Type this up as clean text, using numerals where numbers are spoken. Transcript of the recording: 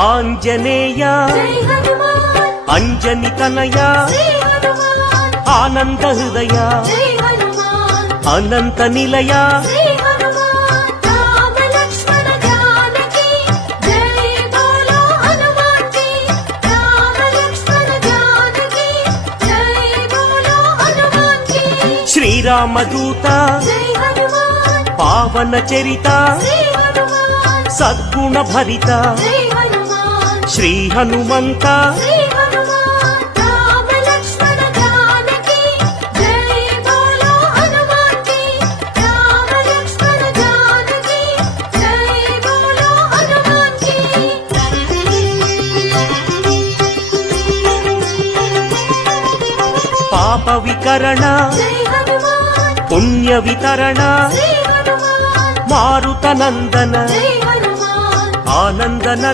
ఆంజనేయ అంజని తనయ ఆనంద హృదయ అనంత నిలయ శ్రీరామదూత పావన చరిత సద్గుణ భరిత శ్రీ హనుమంత పాప వికరణ పుణ్య వితరణ మారుత నందన ఆనందన